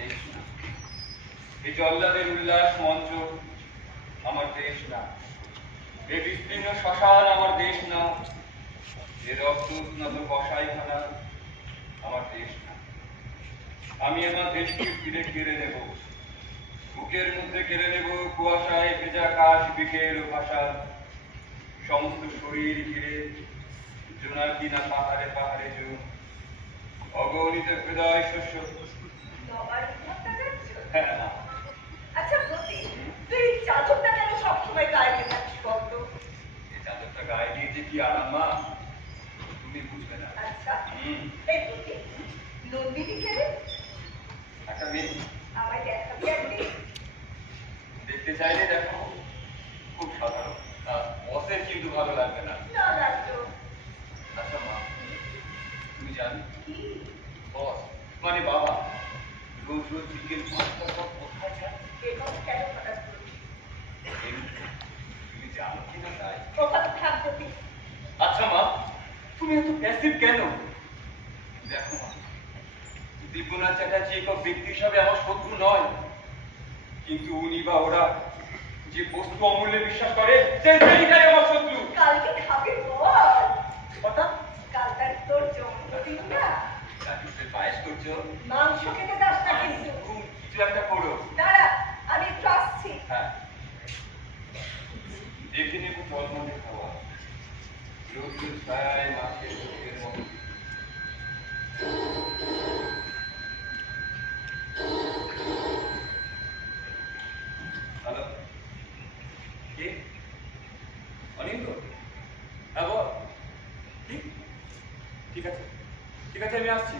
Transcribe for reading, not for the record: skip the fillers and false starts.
দেশ না। এই জল্লাদের উল্লাস মঞ্চ আমার দেশ না। এই বিস্তীর্ণ শ্মশান আমার দেশ না। এ রক্ত উন্নত কষাইখানা আমার দেশ না। আমি আমার দেশকে ফিরে কেড়ে নেব, বুকের মধ্যে কেড়ে নেব কুয়াশায় ভেজা কাশ বিকেল ভাষা, সমস্ত শরীর ঘিরে জোনাকিনা পাহাড়ে পাহাড়ে জুন, অগণিত হৃদয় শস্য। হ্যাঁ, আচ্ছা প্রতি তুই চাদরটা কেন সবসময় গায়ে নিয়ে থাকিস বলতো? এই চাদরটা গায়ে দিয়ে যে কি আরাম মা, তুমি বুঝবে না। আচ্ছা এই প্রতি নন্দিনী কেনে একটা মেয়ে আমায় দেখাবি একদিন? দেখতে চাইলে দেখো, খুব সাধারণ, বসের কিন্তু ভালো লাগবে না। না লাগতো। আচ্ছা মা, তুমি জানো কি বস মানে বাবা রোজ রোজ বিকেল 5টার পর কোথায় যায়? এই কথা কেন হঠাৎ করছিস? তুমি জানো কিনা তাই। ও কথা থাক প্রতি। আচ্ছা মা, তুমি এত প্যাসিভ কেন? দেখো মা, দীপনাথ চ্যাটার্জি একক ব্যক্তি হিসাবে আমার শত্রু নয়, কিন্তু উনি বা ওরা যে বস্তু অমূল্যে বিশ্বাস করে সেইটাই আমার শত্রু। কালকে খাবি বল? কথা কাল তার তোর জন্মদিন না? পায়েস করছো? মাংস খেতে যাস না কিন্তু। কিছু একটা করো। দাঁড়া আমি একটু আসছি। হ্যাঁ, দেখে নেব জন্মদিন খাওয়া রোদ্র ছায় মাছের চোখের মতো। হ্যালো, কে? অনিন্দ? হ্যাঁ বল। ঠিক আছে ঠিক আছে, আমি আসছি।